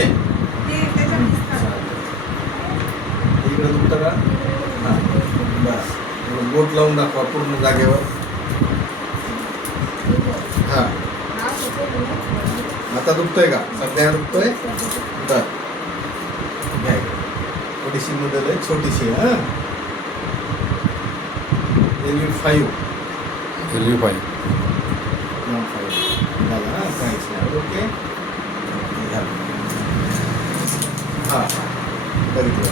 okay इकडे दुखतं का हां बस बोट लावून दाखवा पूर्ण जागेवर हां आता दुखतोय का सध्या दुखतोय तर घ्या थोडीशी मदत आहे छोटीशी हां LV5 LV5 झालं ना काहीच नाही ओके हां बघितलं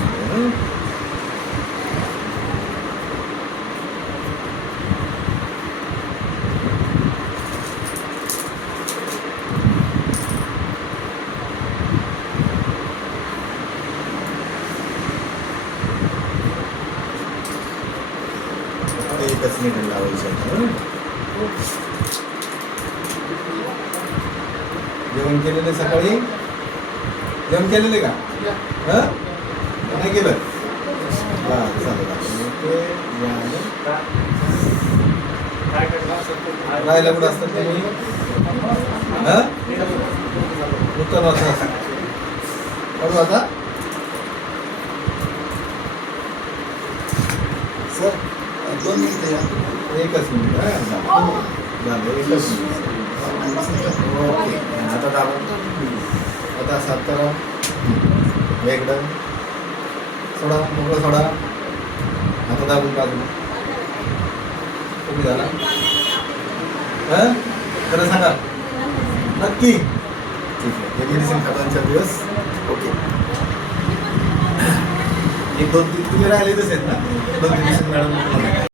एकच मिनिट लावायचं जेवण केलेलं सकाळी जेवण केलेले का हां नाही केलं चालेल ओके राहायला कुठं असतात तुम्ही हां नूतन वाजता बरोबर आता सर 2 मिनिटं या एकच मिनिट झालं एकच मिनिट ओके आता दाबा आता 7 करा वेगळं सोडा मोकळं सोडा आता दाबून काढू तुम्ही झाला हां खरं सांगा नक्की ठीक आहे हे मेडिसिन खाता 4 दिवस ओके 1-2 तुम्ही राहिले तसेच ना 2-3 दिवसात मॅडम